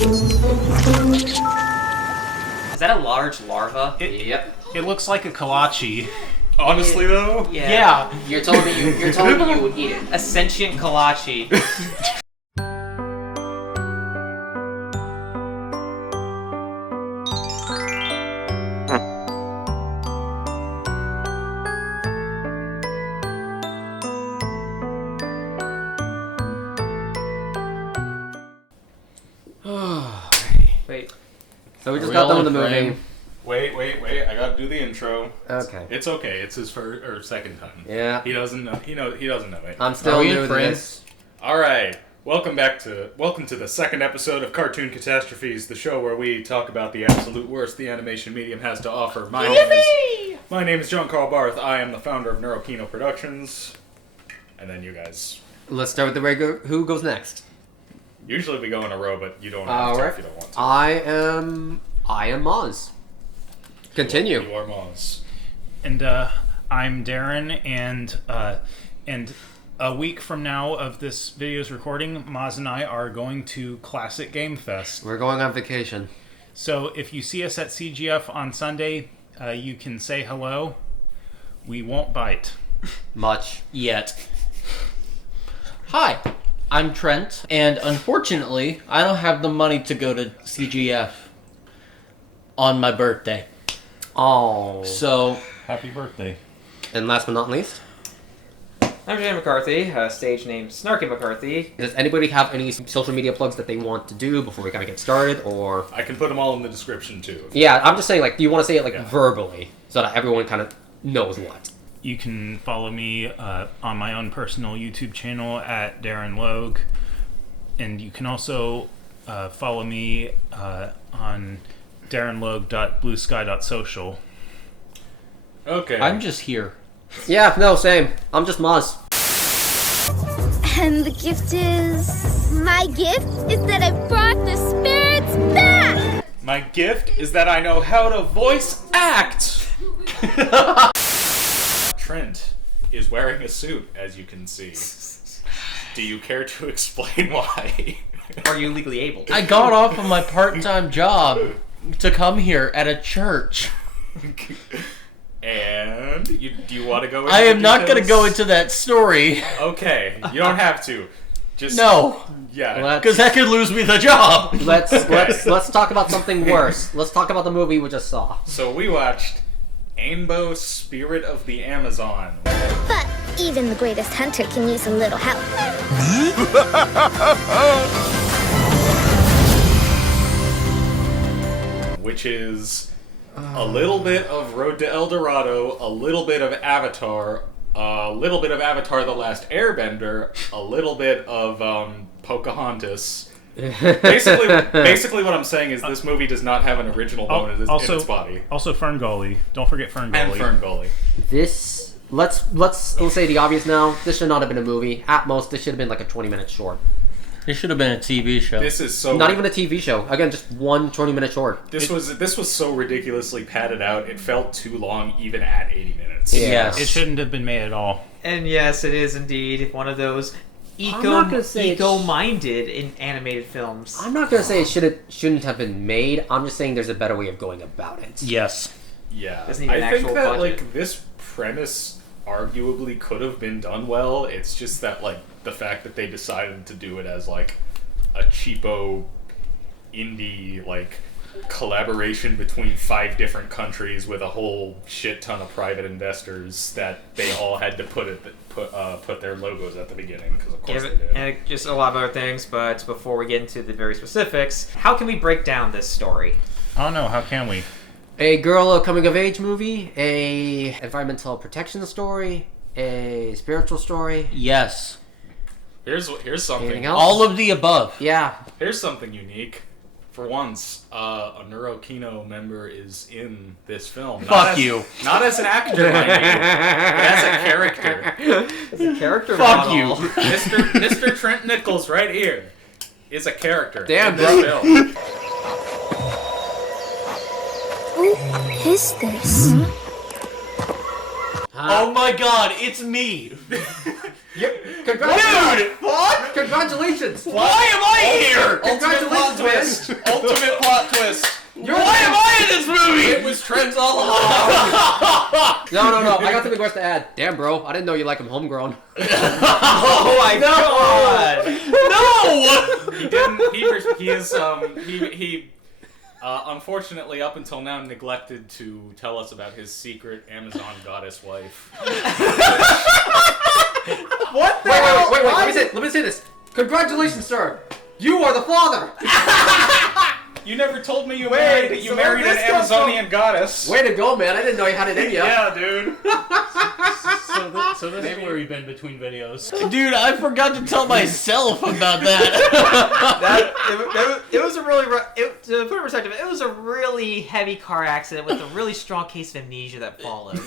Is that a large larva? Yep. It looks like a kolache. Honestly, though? Yeah. You're telling me you would eat it. A sentient kolache. Wait. So we just got done with the Frame. movie. Wait. I gotta do the intro. Okay. It's okay. It's his first or second time. Yeah. He doesn't know. He doesn't know it. I'm still new to this. All right. Welcome to the second episode of Cartoon Catastrophes, the show where we talk about the absolute worst the animation medium has to offer. My name is John Carl Barth. I am the founder of Neurokino Productions. And then you guys. Let's start with the regular. Who goes next? Usually we go in a row, but you don't have to if you don't want to. I am Moz. Continue. You are Moz. And I'm Darren, and a week from now of this video's recording, Maz and I are going to Classic Game Fest. We're going on vacation. So if you see us at CGF on Sunday, you can say hello. We won't bite. Much. Yet. Hi, I'm Trent, and unfortunately, I don't have the money to go to CGF on my birthday. Oh. So, Happy birthday. And last but not least, I'm Jay McCarthy, stage name Snarky McCarthy. does anybody have any social media plugs that they want to do before we kind of get started, or? I can put them all in the description too. Yeah, I'm just saying, like, do you want to say it, like, Yeah. verbally, so that everyone kind of knows what? You can follow me on my own personal YouTube channel at Darren Logue, and you can also follow me on darrenlogue.bluesky.social. Okay. I'm just here. Yeah, no, same. I'm just Moz. And the gift is... My gift is that I brought the spirits back! My gift is that I know how to voice act! Trent is wearing a suit, as you can see. Do you care to explain why? Are you legally able? I got off of my part-time job to come here at a church. And do you want to go into I am not going to details? go into that story. Okay, you don't have to. Just No, Yeah. because that could lose me the job. Let's talk about something worse. Let's talk about the movie we just saw. So we watched Ainbo, Spirit of the Amazon. But even the greatest hunter can use a little help. Which is a little bit of Road to El Dorado, a little bit of Avatar, a little bit of Avatar The Last Airbender, a little bit of Pocahontas. Basically what I'm saying is this movie does not have an original bone in its body. Also Ferngully. Don't forget Ferngully. And Ferngully. This let's say the obvious now. This should not have been a movie. At most, this should have been like a 20-minute short. It should have been a TV show. This is so Not even a TV show. Again, just one 20-minute short. This was so ridiculously padded out. It felt too long even at 80 minutes. Yeah. Yes. It shouldn't have been made at all. And yes, it is indeed one of those I'm not gonna say it's- eco-minded in animated films. I'm not gonna say it shouldn't have been made. I'm just saying there's a better way of going about it. Yes. Yeah. Doesn't need an I think actual that budget. like this premise arguably could have been done well. It's just that like the fact that they decided to do it as like a cheapo indie like collaboration between 5 different countries with a whole shit ton of private investors that they all had to put their logos at the beginning because of course they did. And just a lot of other things, but before we get into the very specifics, how can we break down this story? I don't know, how can we? A girl coming of age movie, a environmental protection story, a spiritual story. Yes. Here's something. Anything else? All of the above. Yeah. Here's something unique. For once, a Neurokino member is in this film. Fuck you. Not as an actor, mind you, but as a character. It's a character Fuck model. you. Mr. Trent Nichols right here is a character Damn, in this film. Who is this? Oh my god, it's me! Congratulations! What? Congratulations! Why am I here? Congratulations, man! Ultimate plot twist. Why am I in this movie? It was Trent all along. No. I got something worse to add. Damn, bro. I didn't know you like him homegrown. Oh my god! No! He didn't. He unfortunately, up until now, neglected to tell us about his secret Amazon goddess wife. What the hell? Wait. Let me say this. Congratulations, sir. You are the father. You never told me you married an Amazonian goddess. Way to go, man. I didn't know you had it in you. Yeah, dude. So this is where we've been between videos. Dude, I forgot to tell myself about that. It was a really, to put in perspective, it was a really heavy car accident with a really strong case of amnesia that followed.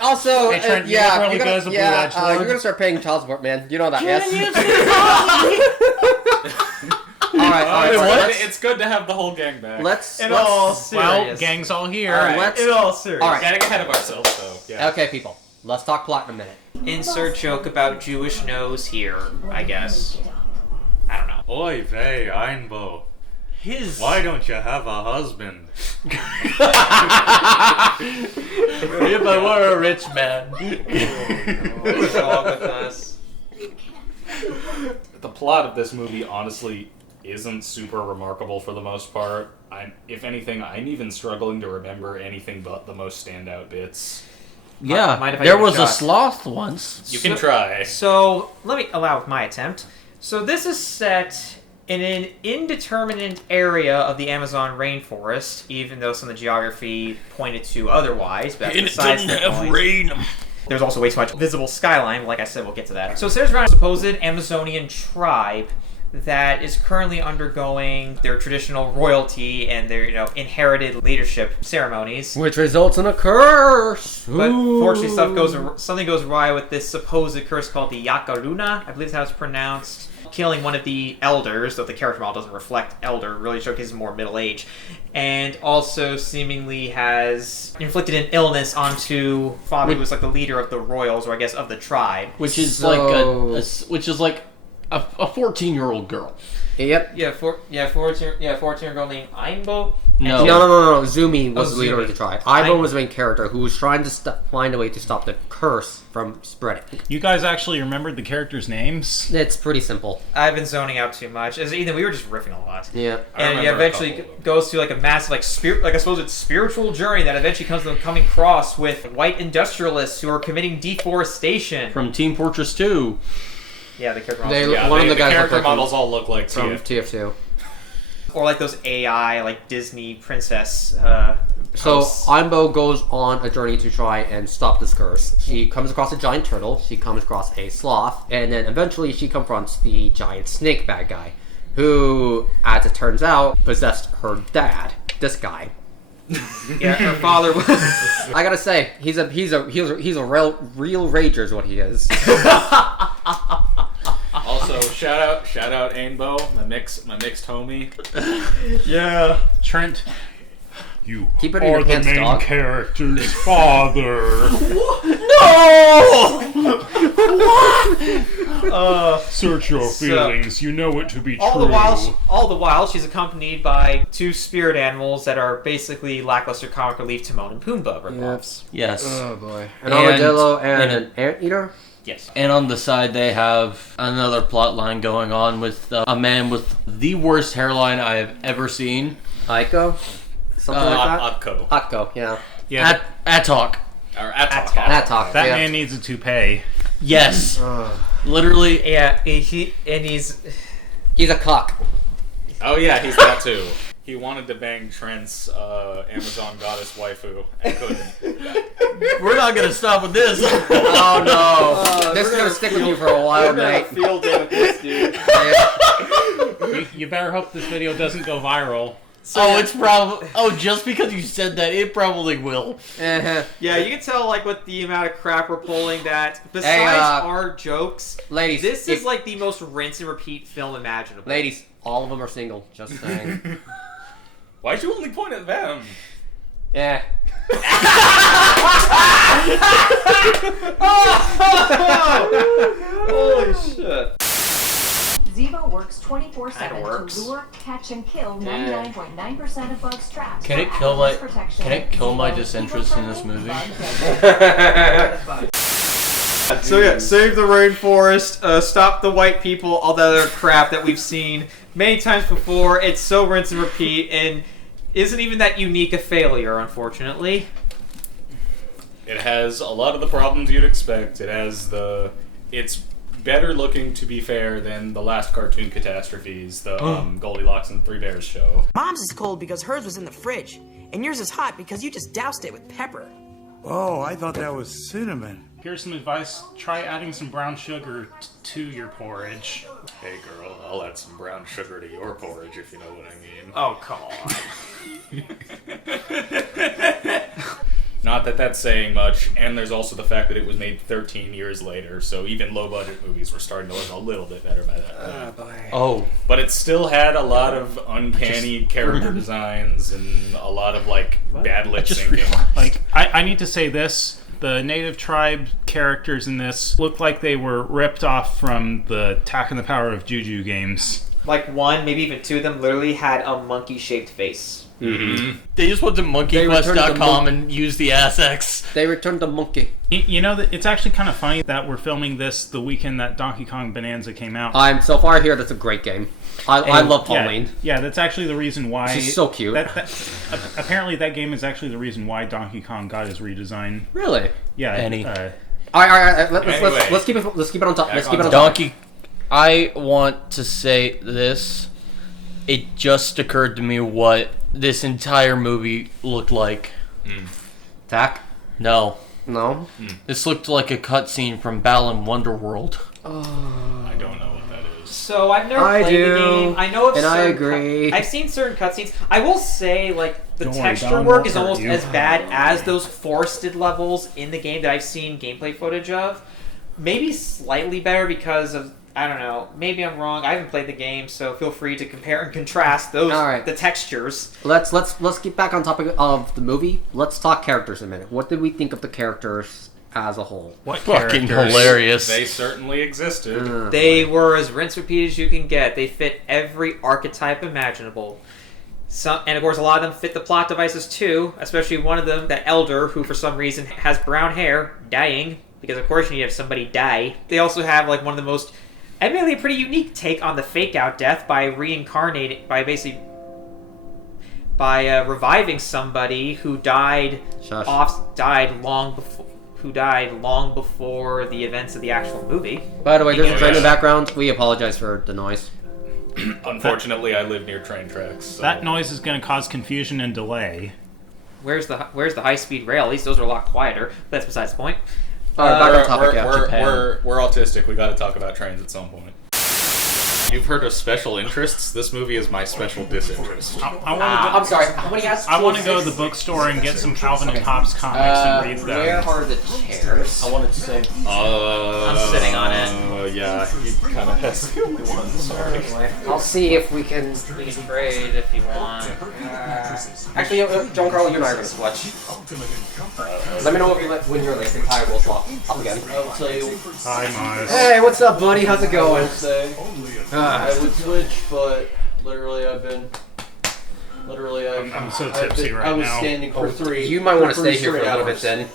Also, Hey, Trent, you look really good as a blue edge lord. you're gonna start paying child support, man. You know that, yes? All right. It's good to have the whole gang back. In all Well, serious. gang's all here. All right. Let's. In all serious. All right. Getting ahead of ourselves, though. Yeah. Okay, people. Let's talk plot in a minute. Insert joke about Jewish nose here, I guess. I don't know. Oy vey, Ainbo. His. Why don't you have a husband? If I were a rich man. What's wrong with us? The plot of this movie, honestly, isn't super remarkable for the most part. If anything, I'm even struggling to remember anything but the most standout bits. Yeah, Mind if I there give it a was a shot? sloth once. You can try. So, let me allow my attempt. So, this is set in an indeterminate area of the Amazon rainforest, even though some of the geography pointed to otherwise. But And it besides doesn't the have point. rain. There's also way too much visible skyline. Like I said, we'll get to that. So, it centers around a supposed Amazonian tribe that is currently undergoing their traditional royalty and their, inherited leadership ceremonies. Which results in a curse. But fortunately, something goes awry with this supposed curse called the Yakaruna, I believe that's how it's pronounced, killing one of the elders, though the character model doesn't reflect elder, really showcases more middle age, and also seemingly has inflicted an illness onto Father, who was like the leader of the royals, or I guess of the tribe. Which is So- like a 14-year-old girl. Yep. 14-year-old girl named Ainbo. No. No. Zumi was the leader Zumi. of the tribe. Aibo was the main character who was trying to find a way to stop the curse from spreading. You guys actually remembered the characters' names? It's pretty simple. I've been zoning out too much. As Ethan, we were just riffing a lot. Yeah. And he remember a eventually couple of them. goes through like a massive, I suppose it's spiritual journey that eventually comes to them coming across with white industrialists who are committing deforestation. From Team Fortress 2. Yeah, the character They- models. Yeah, One of the guys character looked like models all look like From TF. TF2. Or like those AI, like Disney princess So posts. Ainbo goes on a journey to try and stop this curse. She comes across a giant turtle, she comes across a sloth, and then eventually she confronts the giant snake bad guy, who, as it turns out, possessed her dad. This guy. Yeah, her father was... I gotta say, he's a real rager is what he is. Also, shout out Ainbo, my mixed homie. Yeah. Trent, you Keep it in are your the pants, main dog. character's father. Search your feelings. You know it to be All true. the while, she's accompanied by two spirit animals that are basically lackluster comic relief Timon and Pumbaa ripoffs. Yes. Oh boy. An And- armadillo and and an anteater? Yes. And on the side, they have another plot line going on with a man with the worst hairline I have ever seen. Aiko? Something like that? Atko. Atko, yeah. Yeah, Atok. Or Atok. Atok, that yeah. man needs a toupee. Yes. Literally. Yeah, he's He's a cock. Oh yeah, he's that too. He wanted to bang Trent's Amazon goddess waifu and couldn't. We're not going to stop with this. Oh no. This is gonna stick with you for a while, mate. field day with this dude. You better hope this video doesn't go viral. It's probably... Oh, just because you said that, it probably will. Uh-huh. Yeah, you can tell like with the amount of crap we're pulling that besides Hey, our jokes, Ladies, this if- is like the most rinse and repeat film imaginable. Ladies, all of them are single. Just saying. Why'd you only point at them? Yeah. Holy shit. Zevo works That 24/7 works. to lure, catch, and kill 99.9% of bugs trapped. Can it For kill my- access protection, can it kill my Zevo disinterest in this eco-friendly movie? bug So yeah, save the rainforest, stop the white people, all the other crap that we've seen many times before. It's so rinse and repeat, and isn't even that unique a failure, unfortunately. It has a lot of the problems you'd expect. It's better looking, to be fair, than the last cartoon Catastrophes, the Goldilocks and the Three Bears show. Mom's is cold because hers was in the fridge, and yours is hot because you just doused it with pepper. Oh, I thought that was cinnamon. Here's some advice. Try adding some brown sugar to your porridge. Hey girl, I'll add some brown sugar to your porridge if you know what I mean. Oh, come on. Not that that's saying much, and there's also the fact that it was made 13 years later, so even low-budget movies were starting to look a little bit better by that point. Oh, But it still had a lot of uncanny character designs and a lot of, like, bad lip syncing. Like, I need to say this. The native tribe characters in this look like they were ripped off from the Attack and the Power of Juju games. Like one, maybe even two of them literally had a monkey-shaped face. Mm-hmm. they just went to monkeyquest.com and used the assets. They returned the monkey. You know, it's actually kind of funny that we're filming this the weekend that Donkey Kong Bonanza came out. I'm so far here. That's a great game. I love Yeah, Pauline. yeah, that's actually the reason why... She's so cute. Apparently that game is actually the reason why Donkey Kong got his redesign. Really? Yeah. Penny. All right. Anyway. Let's keep it on top. Let's keep it on top. Donkey, I want to say this. It just occurred to me what this entire movie looked like. Tack? No. No. This looked like a cutscene from Balan Wonderworld. I don't know what that is. So I've never I played do, the game. I know of and I certain agree. I've seen certain cutscenes. I will say, like, the Don't worry, texture Balan work won't is hurt almost you. as bad as those forested levels in the game that I've seen gameplay footage of. Maybe slightly better because of, I don't know, maybe I'm wrong. I haven't played the game, so feel free to compare and contrast those All right. the textures. Let's get back on topic of the movie. Let's talk characters a minute. What did we think of the characters as a whole? What Fucking characters? hilarious. They certainly existed. They were as rinse repeat as you can get. They fit every archetype imaginable. And of course, a lot of them fit the plot devices too, especially one of them, that elder, who for some reason has brown hair, dying, because of course you need to have somebody die. They also have like one of the most, admittedly a pretty unique take on the fake out death by reincarnating, by basically, by reviving somebody who died long before the events of the actual movie. By the way, there's a train in the yeah. background. We apologize for the noise. Unfortunately, I live near train tracks. So. That noise is going to cause confusion and delay. Where's the high speed rail? At least those are a lot quieter. But that's besides the point. All right, back on topic. We're autistic. We got to talk about trains at some point. You've heard of special interests? This movie is my special disinterest. I'm sorry. How many guys? I want to go to the bookstore and get some Calvin and Hobbes comics and read them. Where are the chairs? I wanted to say. I'm sitting on it. Yeah, he kind of has the only one. Sorry. I'll see if we can. We can trade if you want. Actually, John Carl, you and I are going to switch. Let me know if when you're late. The tire will swap up again. I'll tell you. Hi, Mars. Hey, what's up, buddy? How's it going? I would switch, but literally I've I'm so tipsy right I was now. standing for three. You might want to for stay here for a 3 little bit hours. then.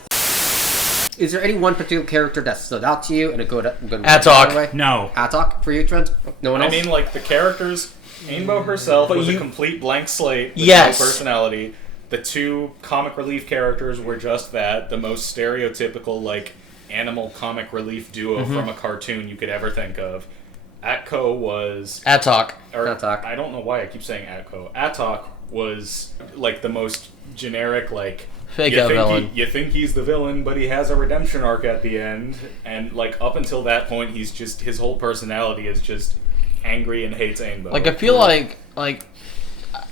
Is there any one particular character that stood out to you in a good Atok. way? No. Atok for you, Trent? No one I else? mean, like, the characters, Ainbo herself But was a you- complete blank slate with Yes. no personality. The two comic relief characters were just that, the most stereotypical, like, animal comic relief duo from a cartoon you could ever think of. Atko was... Atok. Atok. I don't know why I keep saying Atko. Atok was, like, the most generic, like... Fake out villain. You think he's the villain, but he has a redemption arc at the end. And, like, up until that point, he's just... His whole personality is just angry and hates Ainbo. Like I feel like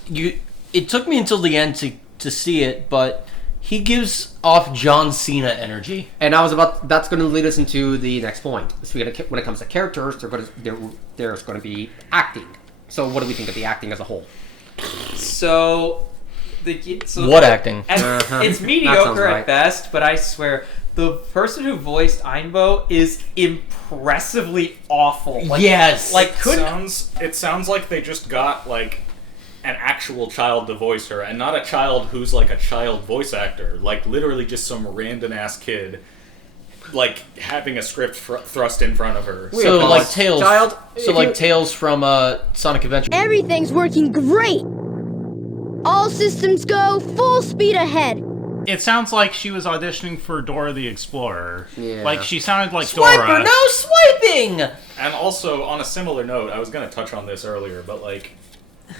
you. It took me until the end to see it, but he gives off John Cena energy. And that's going to lead us into the next point. So when it comes to characters, there's going to be acting. So what do we think of the acting as a whole? So, What acting? It's That sounds mediocre right. at best, but I swear the person who voiced Ainbo is impressively awful. Like, Yes! Like, It sounds like they just got, like, an actual child to voice her, and not a child who's, like, a child voice actor. Like, literally just some random-ass kid, like, having a script thrust in front of her. So, like, Tails. Child, So, like, Tails from Sonic Adventure. Everything's working great. All systems go, full speed ahead. It sounds like she was auditioning for Dora the Explorer. Yeah. Like, she sounded like Swiper, Dora. no swiping! And also, on a similar note, I was going to touch on this earlier, but, like,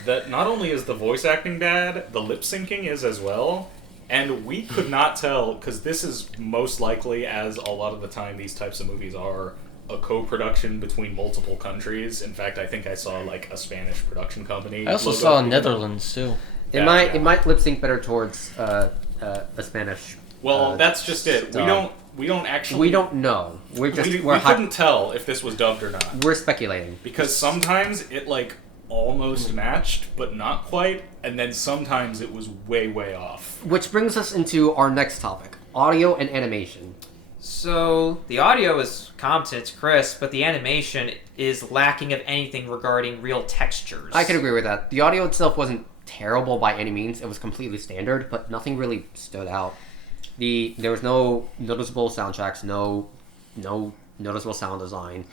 that not only is the voice acting bad, the lip syncing is as well. And we could not tell, because this is most likely, as a lot of the time these types of movies are, a co-production between multiple countries. In fact, I think I saw, like, a Spanish production company. I also logo. saw Netherlands, too. It might lip sync better towards a Spanish. Well, that's just it. We don't actually. We don't know. We're just We we're couldn't tell if this was dubbed or not. We're speculating Because sometimes it, like, almost matched, but not quite, and then sometimes it was way, way off. Which brings us into our next topic: audio and animation. So, the audio is competent, it's crisp, but the animation is lacking of anything regarding real textures. I can agree with that. The audio itself wasn't terrible by any means. It was completely standard, but nothing really stood out. There was no noticeable soundtracks, no noticeable sound design.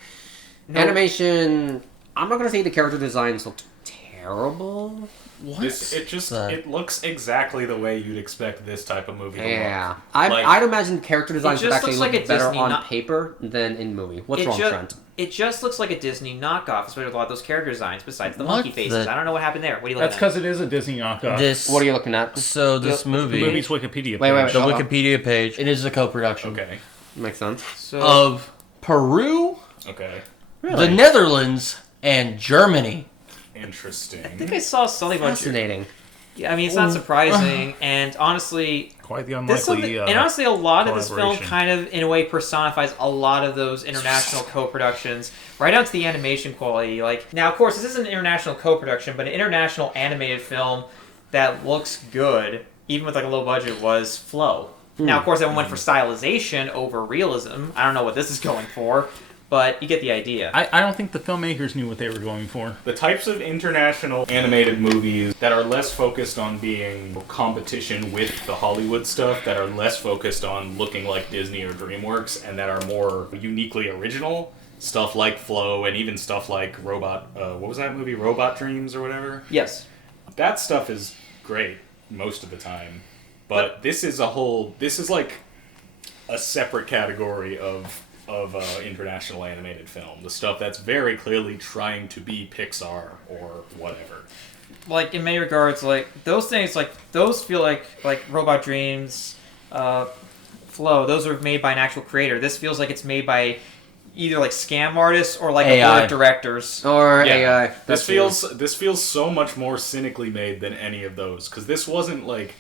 No. Animation, I'm not going to say the character designs looked terrible. What? It looks exactly the way you'd expect this type of movie to Yeah. look. I'd imagine character designs would just actually looks look like a better Disney on not- paper than in movie. What's wrong, Trent? It just looks like a Disney knockoff, especially with a lot of those character designs, besides the What monkey faces. the- I don't know what happened there. What are you looking That's because it is a Disney knockoff. This. What are you looking at? So, this The movie. movie's Wikipedia page. Wait. The Wikipedia page. It is a co-production. Okay. Makes sense. So, Of Peru, Okay. the Netherlands, and Germany. Interesting. I think I saw something about Fascinating. Yeah, I mean, it's not surprising, and honestly, Quite the this unlikely. and honestly, a lot of this film collaboration. kind of, in a way, personifies a lot of those international co-productions, right down to the animation quality. Like, now, of course, this is an international co-production, but an international animated film that looks good, even with like a low budget, was Flow. Now, of course, everyone went for stylization over realism. I don't know what this is going for, but you get the idea. I don't think the filmmakers knew what they were going for. The types of international animated movies that are less focused on being competition with the Hollywood stuff, that are less focused on looking like Disney or DreamWorks, and that are more uniquely original, stuff like Flow, and even stuff like what was that movie? Robot Dreams or whatever? Yes. That stuff is great most of the time. But this is like a separate category of international animated film. The stuff that's very clearly trying to be Pixar or whatever. Like, in many regards, like, those things, like, those feel like Robot Dreams, Flow, those are made by an actual creator. This feels like it's made by either, like, scam artists or, like, a board of directors. Or AI. This feels so much more cynically made than any of those, because this wasn't, like...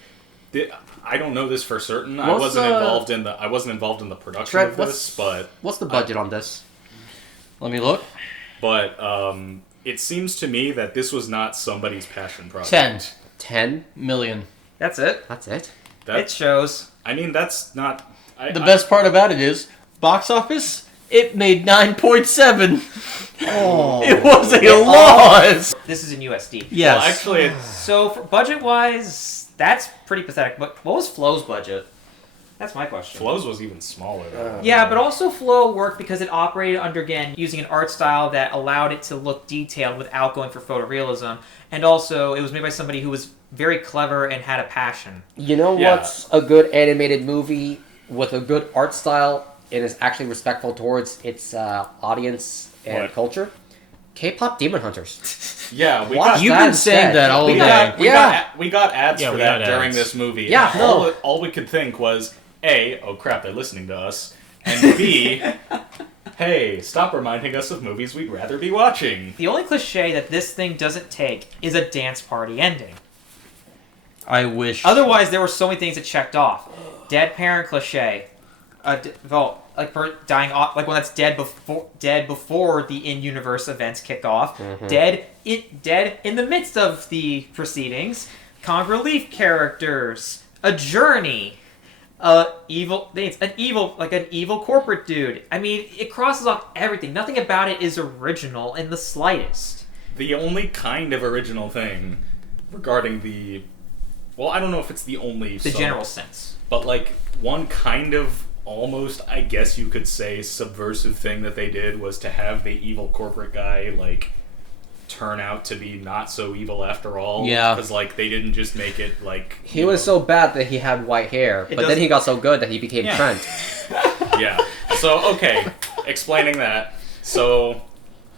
I don't know this for certain. I wasn't involved in the production Trent, of this, but what's the budget on this? Let me look. But it seems to me that this was not somebody's passion project. 10 million. That's it. That's it. It shows. I mean, that's not. The best part about it is box office. It made 9.7. Oh, it was a loss. This is in USD. Yes. Well, actually, so for budget-wise, that's pretty pathetic. But what was Flow's budget? That's my question. Flow's was even smaller. Yeah, but also Flow worked because it operated under, again, using an art style that allowed it to look detailed without going for photorealism. And also, it was made by somebody who was very clever and had a passion. You know what's a good animated movie with a good art style and is actually respectful towards its audience and culture? K-pop Demon Hunters. Yeah, you've been saying that all day. We got ads for that during this movie. Yeah, all we could think was A, oh crap, they're listening to us, and B, hey, stop reminding us of movies we'd rather be watching. The only cliche that this thing doesn't take is a dance party ending. I wish. Otherwise, there were so many things that checked off. Dead parent cliche. Like dying off, like when that's dead before the in-universe events kick off. Mm-hmm. Dead in the midst of the proceedings. Comic relief characters. A journey. evil. It's an evil corporate dude. I mean, it crosses off everything. Nothing about it is original in the slightest. The only kind of original thing regarding the... Well, I don't know if it's the only... The general sense. But, like, one kind of almost, I guess you could say, subversive thing that they did was to have the evil corporate guy, like, turn out to be not so evil after all. Yeah. Because, like, they didn't just make it, like... He was so bad that he had white hair, but then he got so good that he became Trent. Yeah. So, okay, explaining that. So...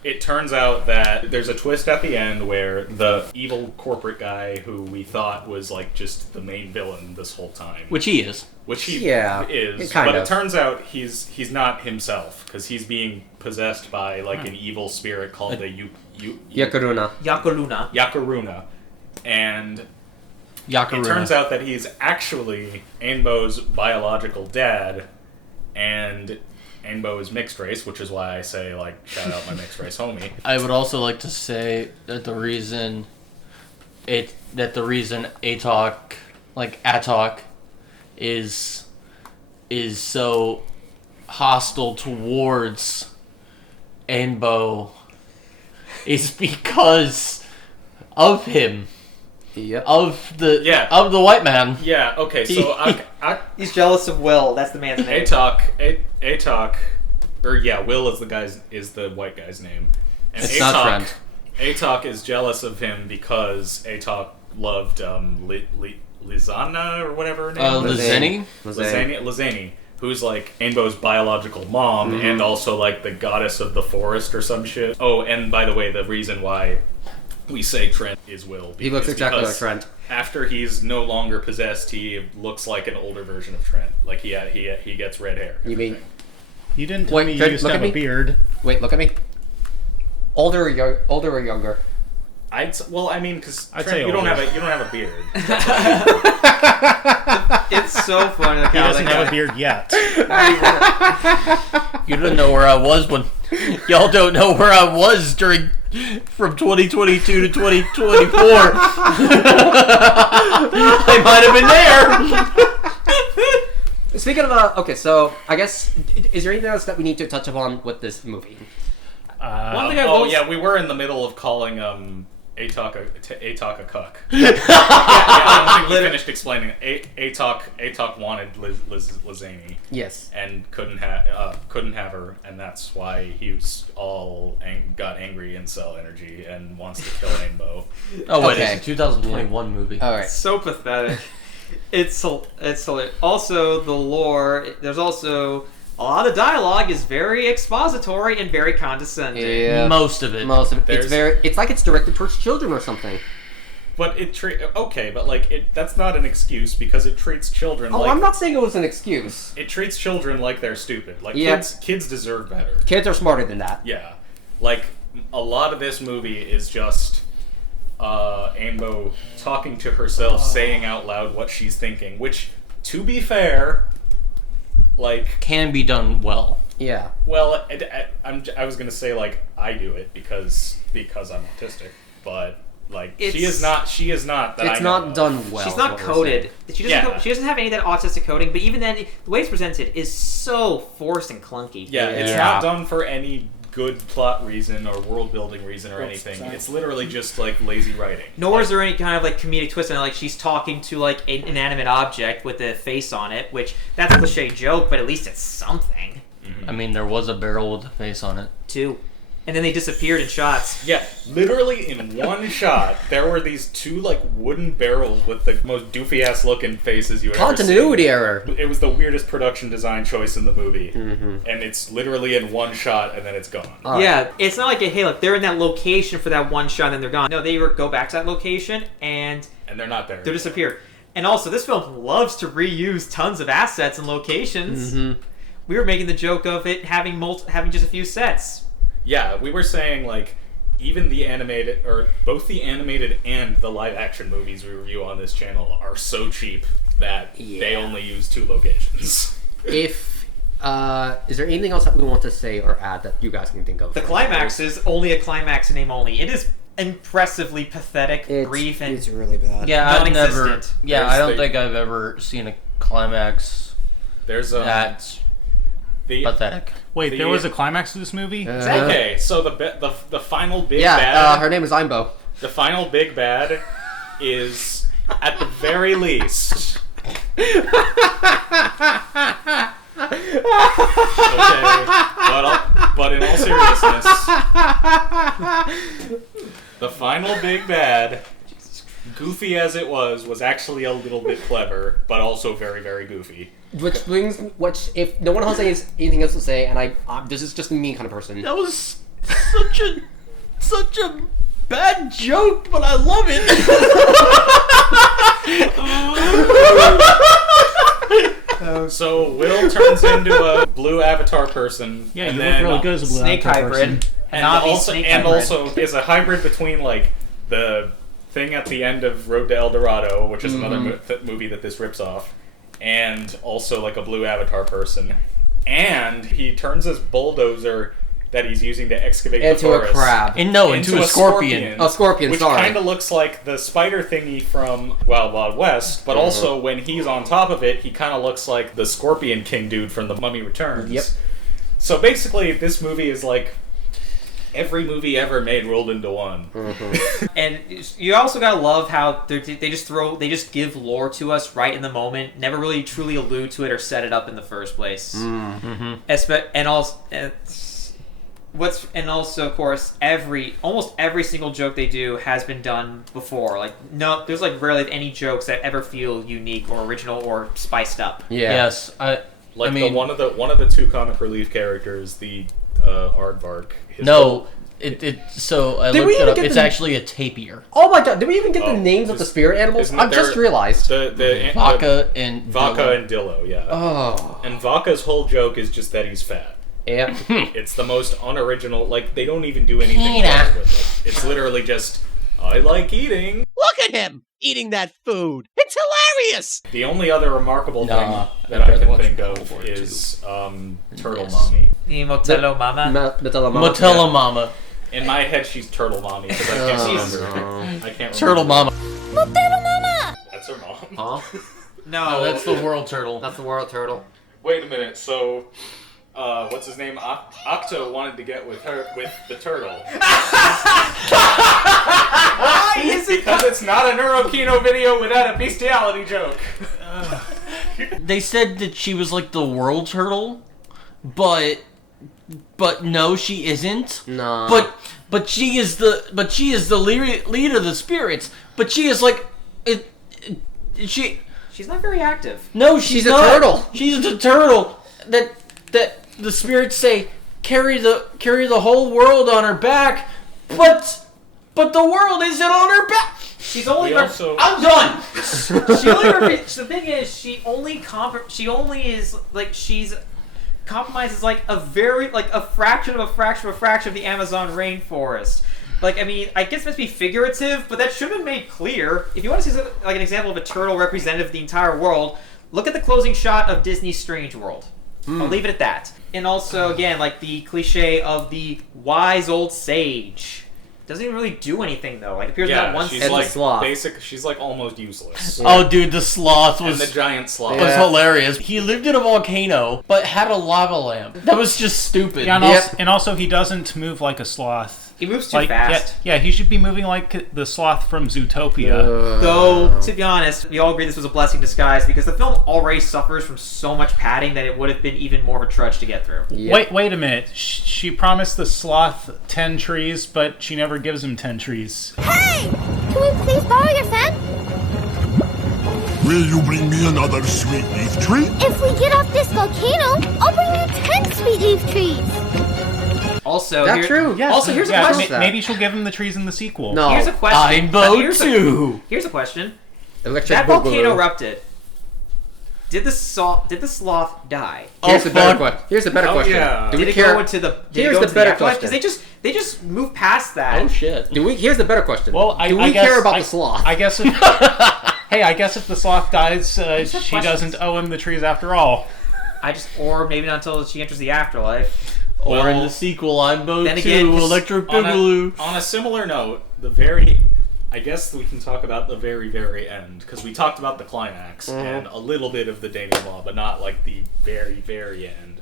It turns out that there's a twist at the end where the evil corporate guy who we thought was like just the main villain this whole time, Which he is. is, but it turns out he's not himself because he's being possessed by like an evil spirit called the Yakaruna, and it turns out that he's actually Ainbo's biological dad, and Ainbo is mixed race, which is why I say, like, shout out my mixed race homie. I would also like to say that the reason Atok, like Atok, is so hostile towards Ainbo is because of him. Yep. Of the white man. Yeah, okay, so he's jealous of Will. That's the man's name. Atok, Will is the white guy's name. And it's not Trent. Atok is jealous of him because Atok loved Lizana or whatever her name was. Lizani, who's like Ainbo's biological mom and also like the goddess of the forest or some shit. Oh, and by the way, the reason why we say Trent is Will. He looks exactly like Trent. After he's no longer possessed, he looks like an older version of Trent. Like he gets red hair. You mean? You didn't tell me you used to have a beard. Wait, look at me. Older or younger? Because Trent, you don't have a beard. It's so funny. He doesn't have a beard yet. You don't know where I was when y'all don't know where I was from 2022 to 2024. I might have been there. Speaking of, okay, so I guess, is there anything else that we need to touch upon with this movie? One thing we were in the middle of calling Atok a cuck. I don't think we finished explaining it. Atok wanted Lizani. Yes. And couldn't have her, and that's why he was got angry incel energy and wants to kill Ainbo. Oh wait, it's a 2021 movie. All right. So pathetic. It's hilarious. Also, the lore. There's also a lot of dialogue is very expository and very condescending. Yeah. Most of it. It's like it's directed towards children or something. But that's not an excuse because it treats children. Oh, I'm not saying it was an excuse. It treats children like they're stupid. Like kids deserve better. Kids are smarter than that. Yeah, like a lot of this movie is just Ainbo talking to herself, saying out loud what she's thinking, which, to be fair, like can be done well. Yeah. Well, I was gonna say like I do it because I'm autistic, but like she is not. That it's not done well. She's not coded. She doesn't have any of that autistic coding. But even then, the way it's presented is so forced and clunky. Yeah, it's not done for any good plot reason or world building reason or anything. It's literally just like lazy writing. Nor is there any kind of like comedic twist in it. Like she's talking to like an inanimate object with a face on it, which that's a cliche joke, but at least it's something. I mean, there was a barrel with a face on it. Two. And then they disappeared in shots. Yeah, literally in one shot, there were these two like wooden barrels with the most doofy ass looking faces you ever seen. Continuity error. It was the weirdest production design choice in the movie, and it's literally in one shot and then it's gone. Yeah, it's not like look, they're in that location for that one shot and then they're gone. No, they go back to that location and they're not there. They're disappeared. And also, this film loves to reuse tons of assets and locations. We were making the joke of it having just a few sets. Yeah, we were saying, like, even the animated, or both the animated and the live-action movies we review on this channel are so cheap that they only use 2 locations. Is there anything else that we want to say or add that you guys can think of? The climax is only a climax in name only. It is impressively pathetic, brief, and it's really bad. Yeah, non-existent. I don't think I've ever seen a climax There's That's the pathetic. Wait, there was a climax to this movie? okay. So the final big Yeah, bad. her name is Ainbo. The final big bad is at the very least. Okay, but in all seriousness, the final big bad, goofy as it was actually a little bit clever, but also very, very goofy. Which if no one else has anything else to say, and this is just a mean kind of person. That was such a bad joke, but I love it. So Will turns into a blue avatar person. Yeah, and you then look really good as a blue Snake avatar hybrid. person. And Navi also, snake and hybrid. also is a hybrid between like the thing at the end of Road to El Dorado, which is another movie that this rips off, and also like a blue avatar person. And he turns his bulldozer that he's using to excavate Into the a forest crab. And no, into a scorpion. A scorpion, which sorry. kind of looks like the spider thingy from Wild Wild West, but also when he's on top of it, he kind of looks like the Scorpion King dude from The Mummy Returns. Yep. So basically, this movie is like every movie ever made rolled into one. And you also gotta love how they just give lore to us right in the moment, never really truly allude to it or set it up in the first place. And also, of course, almost every single joke they do has been done before. Like, no, there's like rarely any jokes that ever feel unique or original or spiced up. Yeah. Yes, I mean, one of the two comic relief characters, the Aardvark. So I Did we looked it even up. get It's the- actually a tapir. Oh my god, did we even get the Oh, names of the spirit animals? isn't I've it just there- realized. Vaca and Vaca and Dillo, yeah. Oh. And Vaca's whole joke is just that he's fat. Yeah. It's the most unoriginal. Like, they don't even do anything Peanut. clever with it. It's literally just, I like eating. Look at him eating that food. It's hilarious. The only other remarkable thing Nah, that I'd I rather can watch think Cold of War is Turtle Yes. Mommy. Motello Mama. Motella Mama. In my head, she's Turtle Mommy because I can't remember. I can't Turtle remember. Mama. Motello Mama! That's her mom. Huh? No, That's the world turtle. That's the world turtle. Wait a minute. So, what's his name? Octo wanted to get with the turtle. Why is it? Because it's not a Neurokino video without a bestiality joke. They said that she was like the world turtle, but no, she isn't. No. But she is the leader of the spirits. But she is like She's not very active. No, she's a not. turtle. She's the turtle that the spirits say carry the whole world on her back, but the world isn't on her back. She's only. I'm done. She only. The thing is, she only is like she's compromises like a fraction of the Amazon rainforest. Like, I mean, I guess it's meant to be figurative, but that should have been made clear. If you want to see like an example of a turtle representative of the entire world, look at the closing shot of Disney's Strange World. I'll leave it at that. And also, again, like the cliche of the wise old sage. Doesn't even really do anything though. Like, appears in that one she's scene. like sloth. she's like almost useless. Oh, dude, the sloth was And the giant sloth. was hilarious. He lived in a volcano, but had a lava lamp. That was just stupid. Yeah, and also he doesn't move like a sloth. He moves too fast. Yeah, he should be moving like the sloth from Zootopia. Though, to be honest, we all agree this was a blessing in disguise because the film already suffers from so much padding that it would have been even more of a trudge to get through. Wait a minute. She promised the sloth 10 trees, but she never gives him 10 trees. Hey! Can we please borrow your fan? Will you bring me another sweet leaf tree? If we get off this volcano, I'll bring you 10 sweet leaf trees. Also, That's true. Yes. Also, here's a question. Maybe she'll give him the trees in the sequel. No. Here's a question. Ainbo 2. Here's a question. Electric That boogaloo. volcano erupted. Did the sloth die? Here's a better question. Here's a better question. yeah. Do Did we it care? go into the? Did Here's it go the into better afterlife? question. Because they just move past that. Oh shit. Here's the better question. Well, do we care about the sloth? I guess if, hey, I guess if the sloth dies, she questions. doesn't owe him the trees after all. Or maybe not until she enters the afterlife. Or in Well, the sequel, Ainbo then 2, again, Electric Boogaloo. On a similar note, the very I guess we can talk about the very, very end, because we talked about the climax and a little bit of the denouement, but not like the very, very end.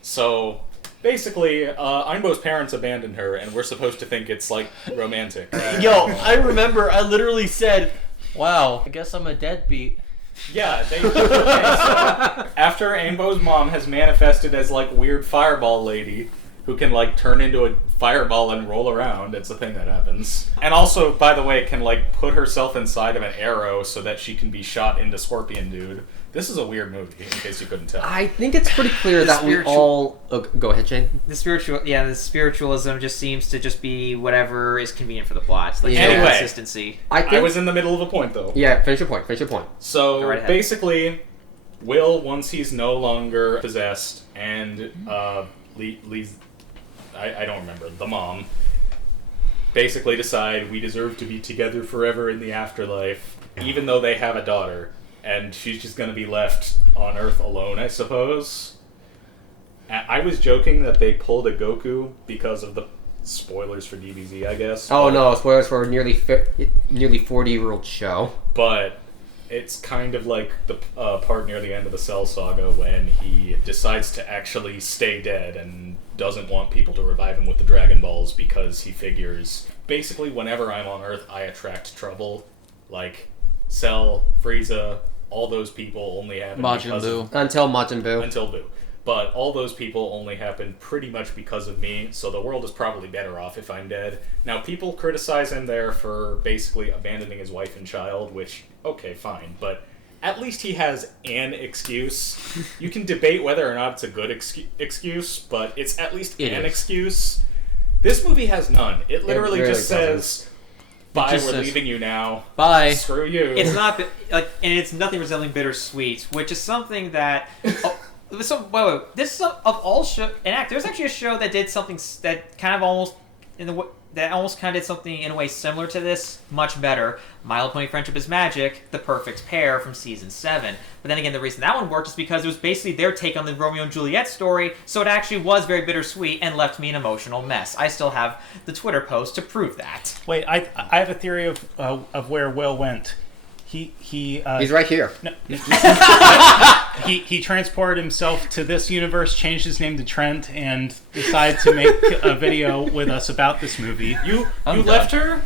So, basically, Ainbo's parents abandoned her, and we're supposed to think it's, like, romantic. Yo, I remember I literally said, wow, I guess I'm a deadbeat. Yeah, so after Ainbo's mom has manifested as, like, weird fireball lady, who can, like, turn into a fireball and roll around. It's a thing that happens. And also, by the way, can, like, put herself inside of an arrow so that she can be shot into Scorpion Dude. This is a weird movie, in case you couldn't tell. I think it's pretty clear that we all... Oh, go ahead, Shane. The spiritualism just seems to just be whatever is convenient for the plot. Like, Anyway, consistency. I was in the middle of a point, though. Yeah, finish your point. So, basically, Will, once he's no longer possessed, and Lee's... I don't remember, the mom, basically decide we deserve to be together forever in the afterlife, even though they have a daughter, and she's just going to be left on Earth alone, I suppose. I was joking that they pulled a Goku because of the spoilers for DBZ, I guess. Oh no, spoilers for a nearly 40-year-old show. But it's kind of like the part near the end of the Cell Saga when he decides to actually stay dead and doesn't want people to revive him with the Dragon Balls because he figures, basically, whenever I'm on Earth, I attract trouble. Like, Cell, Frieza, all those people only happen Until Majin Buu. Until Buu. But all those people only happen pretty much because of me, so the world is probably better off if I'm dead. Now, people criticize him there for basically abandoning his wife and child, which, okay, fine, but at least he has an excuse. You can debate whether or not it's a good excuse, but it's at least an excuse. This movie has none. It literally just says, bye, we're leaving you now. Bye. Screw you. It's not, like, and it's nothing resembling bittersweet, which is something that... So, wait. This is of all show and act. There's actually a show that did something that kind of almost did something in a way similar to this, much better. My Little Pony Friendship is Magic, the perfect pair from season 7. But then again, the reason that one worked is because it was basically their take on the Romeo and Juliet story, so it actually was very bittersweet and left me an emotional mess. I still have the Twitter post to prove that. Wait, I have a theory of where Will went. He's right here. No, he transported himself to this universe, changed his name to Trent, and decided to make a video with us about this movie. You left her?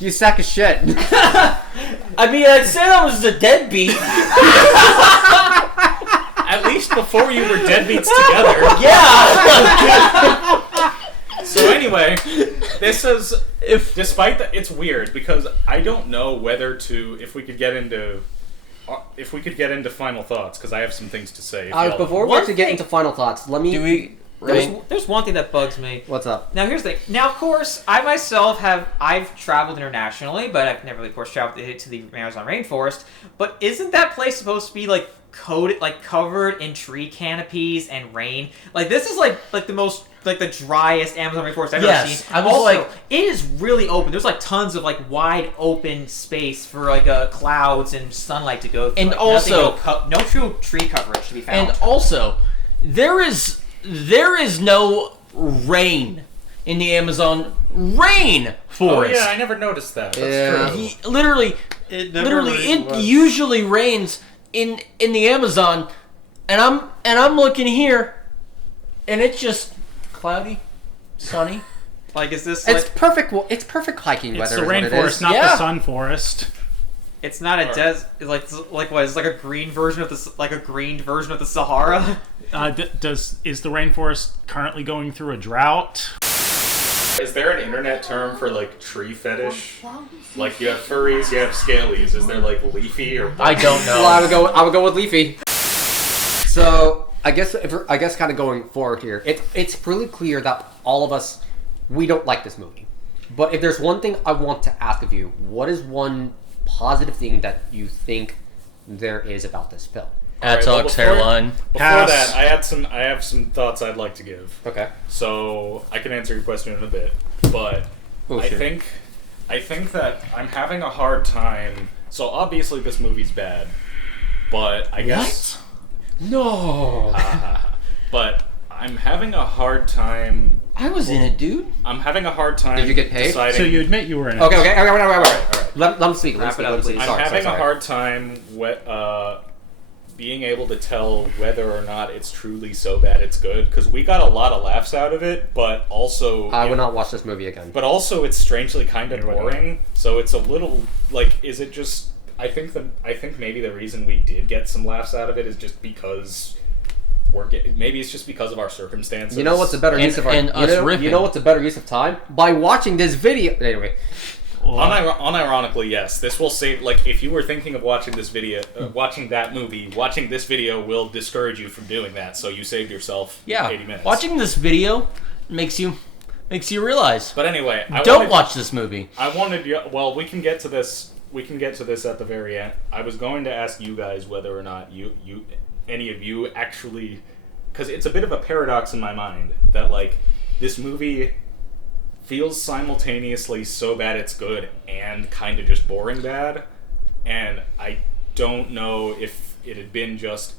You sack of shit. I mean, I said I was a deadbeat. At least before you were deadbeats together. Yeah. So anyway, this is despite that it's weird because I don't know whether to if we could get into final thoughts because I have some things to say. Before we actually get into final thoughts, let me. There's one thing that bugs me. What's up? Now here's the thing. Now, of course, I myself I've traveled internationally, but I've never really, of course, traveled to the Amazon rainforest. But isn't that place supposed to be like covered in tree canopies and rain? Like this is like the most the driest Amazon rainforest I've ever seen. I was also, it is really open. There's like tons of like wide open space for like clouds and sunlight to go through. And like, also no true tree coverage to be found. And also, there is no rain in the Amazon rainforest. Oh yeah, I never noticed that. That's true. It usually rains in the Amazon, and I'm looking here, and it's just cloudy, sunny. Like, is this? It's perfect. Well, it's perfect hiking It's weather. the rainforest, not the sun forest. It's not a like what? It's like a green version of the Sahara. Is the rainforest currently going through a drought? Is there an internet term for like tree fetish? Like you have furries, you have scalies. Is there like leafy or? I don't know. Well, I would go with leafy. So I guess kind of going forward here, it's really clear that all of us we don't like this movie. But if there's one thing I want to ask of you, what is one positive thing that you think there is about this film? Atog's hairline. Before that, I have some thoughts I'd like to give. Okay. So I can answer your question in a bit, but I think that I'm having a hard time. So obviously this movie's bad, but I guess no. But I'm having a hard time. I was in it, dude. I'm having a hard time. Did you get paid? So you admit you were in it? Okay. Let him speak. Wrap it up, please. I'm having a hard time being able to tell whether or not it's truly so bad it's good, because we got a lot of laughs out of it, but also I would not watch this movie again. But also it's strangely kind of boring, so it's a little like, is it just? I think maybe the reason we did get some laughs out of it is just because maybe it's just because of our circumstances. You know what's a better use of our you know what's a better use of time? By watching this video. Anyway. Unironically, yes. This will save. Like, if you were thinking of watching this video, watching that movie, watching this video will discourage you from doing that. So you saved yourself 80 minutes. Watching this video makes you realize. But anyway, don't watch this movie. I wanted you. Well, we can get to this. We can get to this at the very end. I was going to ask you guys whether or not any of you actually, because it's a bit of a paradox in my mind that like this movie feels simultaneously so bad it's good and kind of just boring bad, and I don't know if it had been just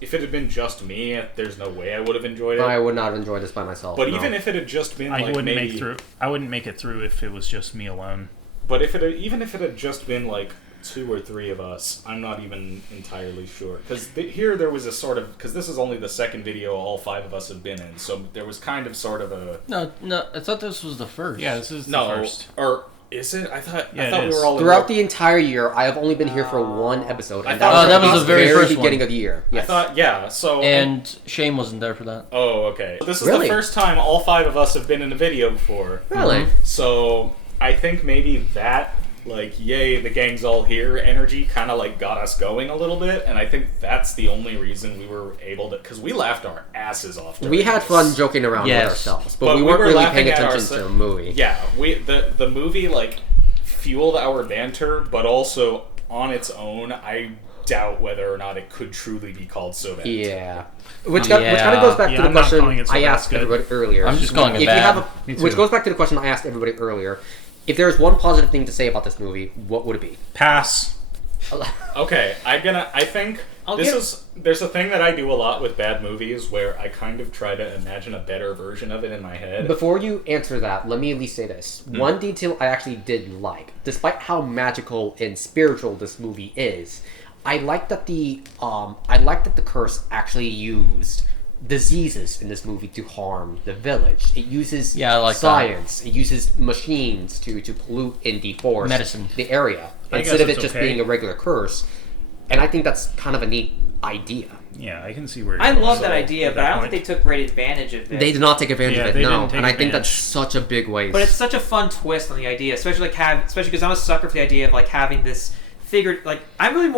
me, there's no way I would have enjoyed it. I would not have enjoyed this by myself. But even if it had just been, I wouldn't make it through if it was just me alone. But even if it had just been like 2 or 3 of us, I'm not even entirely sure. Because here there was a sort of... Because this is only the second video all 5 of us have been in, so there was kind of sort of a... No, I thought this was the first. Yeah, this is the first. Or is it? I thought we is. were all... Throughout the entire year, I have only been here for 1 episode. And that was the very first beginning one. of the year. Yes. I thought, yeah, so... And Shane wasn't there for that. Oh, okay. This is the first time all 5 of us have been in a video before. Really? So, I think maybe that... like, yay, the gang's all here energy kind of like got us going a little bit, and I think that's the only reason we were able to, because we laughed our asses off. We had fun joking around with ourselves, but we weren't really paying attention to the movie. Yeah, the movie like fueled our banter, but also on its own, I doubt whether or not it could truly be called so bad. Yeah. Which kind of goes back to the question I asked everybody earlier. I'm just calling it bad. Which goes back to the question I asked everybody earlier. If there's one positive thing to say about this movie, what would it be? Pass. Okay, there's a thing that I do a lot with bad movies where I kind of try to imagine a better version of it in my head. Before you answer that, let me at least say this. One detail I actually did like, despite how magical and spiritual this movie is, I like that the curse actually used diseases in this movie to harm the village. It uses science. It uses machines to pollute and deforest the area instead of it just being a regular curse. And I think that's kind of a neat idea. Yeah, I can see where I love that idea, but I don't think they took great advantage of it. They did not take advantage of it, no. And I think that's such a big waste. But it's such a fun twist on the idea, especially because I'm a sucker for the idea of like having this figured. Like I'm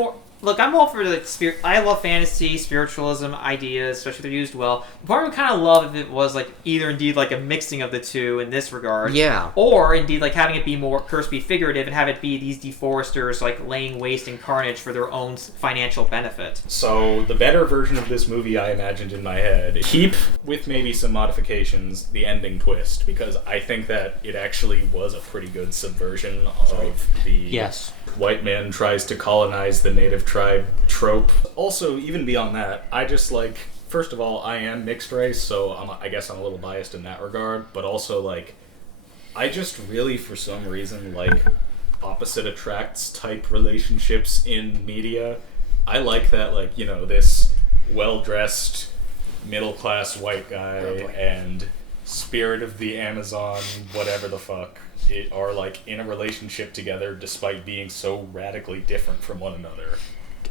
all for the spirit. I love fantasy, spiritualism ideas, especially if they're used well. Part of me kind of love if it was like either indeed like a mixing of the two in this regard, or indeed like having it be more curse be figurative and have it be these deforesters like laying waste and carnage for their own financial benefit. So the better version of this movie I imagined in my head, keep with maybe some modifications the ending twist, because I think that it actually was a pretty good subversion of the white man tries to colonize the native tribe trope. Also, even beyond that, I just like, first of all, I am mixed race, so I guess I'm a little biased in that regard, but also like, I just really, for some reason, like opposite attracts type relationships in media. I like that, like, you know, this well-dressed, middle-class white guy and spirit of the Amazon, whatever the fuck, are like in a relationship together despite being so radically different from one another.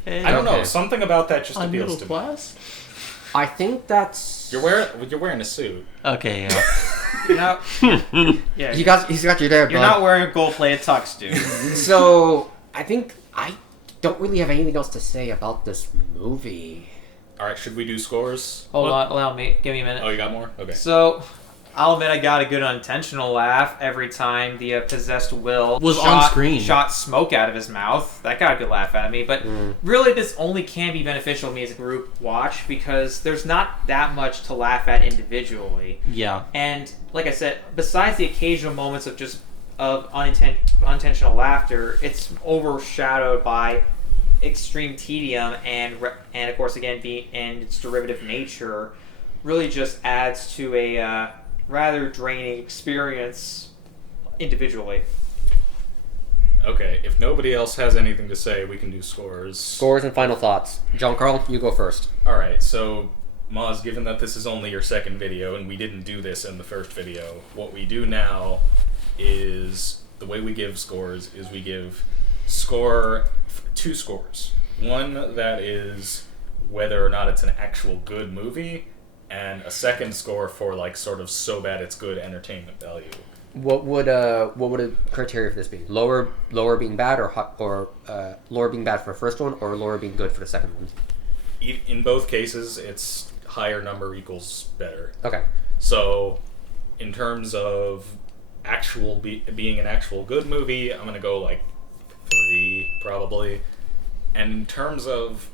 I don't know, something about that just appeals to me. I think that's... You're wearing a suit. Okay, yeah. Yeah. He's got you there, You're not wearing a gold-plated tux, dude. So, I think I don't really have anything else to say about this movie. Alright, should we do scores? Hold on, allow me. Give me a minute. Oh, you got more? Okay. So, I'll admit I got a good unintentional laugh every time the possessed Will on screen. Shot smoke out of his mouth. That got a good laugh out of me. But really, this only can be beneficial to me as a group watch because there's not that much to laugh at individually. Yeah. And like I said, besides the occasional moments of unintentional laughter, it's overshadowed by extreme tedium and of course again and its derivative nature really just adds to a rather draining experience individually. Okay, if nobody else has anything to say, we can do scores. Scores and final thoughts. John Carl, you go first. Alright, so, Maz, given that this is only your second video, and we didn't do this in the first video, what we do now is, the way we give scores is we give two scores. One that is whether or not it's an actual good movie, and a second score for, like, sort of so bad it's good entertainment value. What would a criteria for this be? Lower being bad, or lower being bad for the first one, or lower being good for the second one? In both cases, it's higher number equals better. Okay. So, in terms of being an actual good movie, I'm gonna go like 3 probably. And in terms of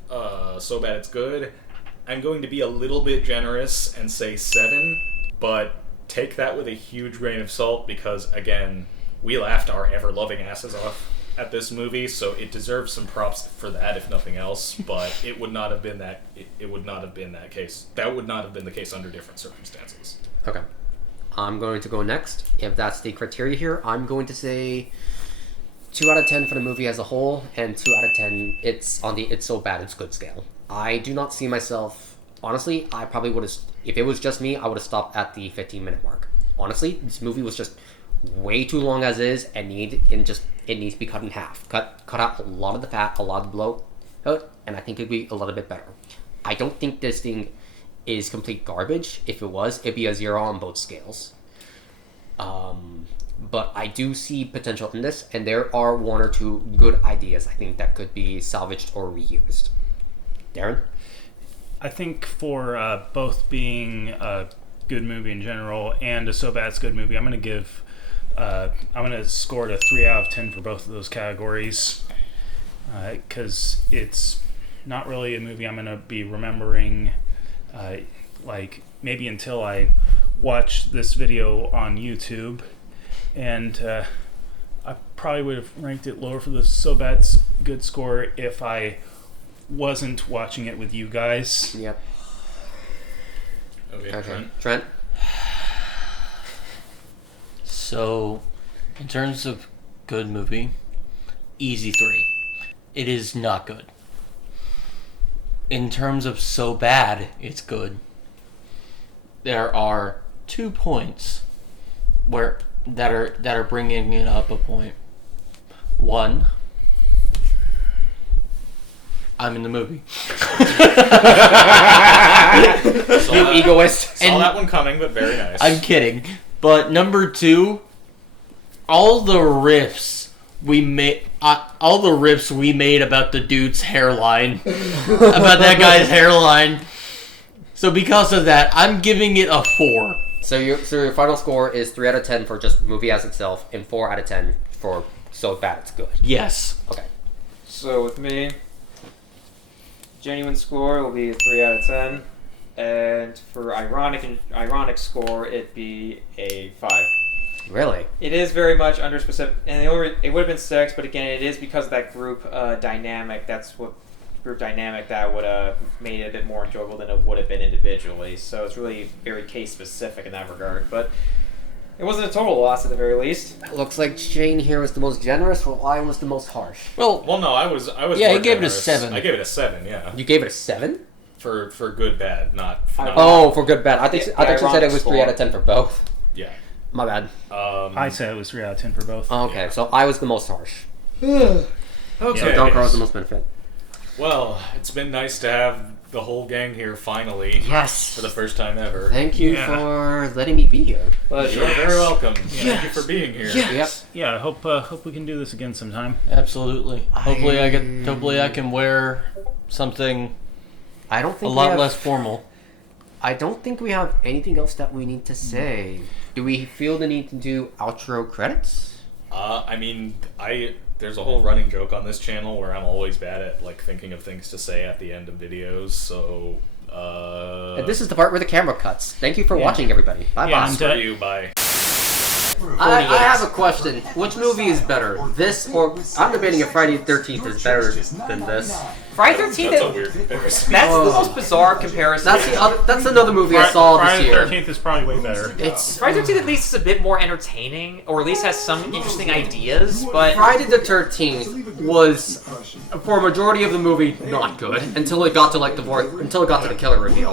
so bad it's good, I'm going to be a little bit generous and say 7, but take that with a huge grain of salt because, again, we laughed our ever-loving asses off at this movie, so it deserves some props for that, if nothing else. But it would not have been that. It would not have been that case. That would not have been the case under different circumstances. Okay. I'm going to go next. If that's the criteria here, I'm going to say 2 out of 10 for the movie as a whole, and 2 out of 10 it's on the it's so bad it's good scale. I do not see myself. Honestly, I probably would have. If it was just me, I would have stopped at the 15-minute mark. Honestly, this movie was just way too long as is, and it needs to be cut in half. Cut out a lot of the fat, a lot of the bloat, and I think it'd be a little bit better. I don't think this thing is complete garbage. If it was, it'd be a 0 on both scales. But I do see potential in this, and there are 1 or 2 good ideas I think that could be salvaged or reused. Darren? I think for both being a good movie in general and a so bad it's good movie, I'm going to score it a 3 out of 10 for both of those categories, because it's not really a movie I'm going to be remembering, like maybe until I watch this video on YouTube, and I probably would have ranked it lower for the so bad it's good score if I wasn't watching it with you guys. Yep. Okay. Trent? So, in terms of good movie, easy 3. It is not good. In terms of so bad it's good, there are 2 points that are bringing it up a point. 1, I'm in the movie. You egoist. Saw that one coming, but very nice. I'm kidding. But number 2, all the riffs we made about the dude's hairline, about that guy's hairline. So because of that, I'm giving it a 4. So your final score is 3 out of 10 for just movie as itself, and 4 out of 10 for so bad it's good. Yes. Okay. So with me, genuine score will be a 3 out of 10, and for ironic score, it'd be a 5. Really? It is very much under specific, and it would have been 6, but again, it is because of that group dynamic. That's what group dynamic that would have made it a bit more enjoyable than it would have been individually. So it's really very case specific in that regard, but it wasn't a total loss at the very least. Looks like Shane here was the most generous, while I was the most harsh. Well, no, I was. Yeah, more he gave generous. it a 7. I gave it a 7. Yeah. You gave it a 7? For good bad, not. For good bad. I think you said it was 3 out of 10 for both. Yeah. My bad. I said it was 3 out of 10 for both. Okay, so I was the most harsh. Okay. So John Carl was the most benefit. Well, it's been nice to have the whole gang here finally. Yes. For the first time ever. Thank you for letting me be here. You're very welcome. Thank you for being here. Yes. Yeah, I hope we can do this again sometime. Absolutely. Hopefully I can wear something I don't think a lot less formal. I don't think we have anything else that we need to say. Do we feel the need to do outro credits? I mean, there's a whole running joke on this channel where I'm always bad at like thinking of things to say at the end of videos, so And this is the part where the camera cuts. Thank you for watching, everybody. Bye bye. Screw you, bye. I have a question. Which movie is better? This or... I'm debating if Friday the 13th is better than this. Friday the 13th. That's a weird comparison. That's the most bizarre comparison. That's another movie I saw this year. Friday the 13th is probably way better. It's Friday the 13th at least is a bit more entertaining, or at least has some interesting ideas. But Friday the 13th was, for a majority of the movie, not good until it got to the killer reveal.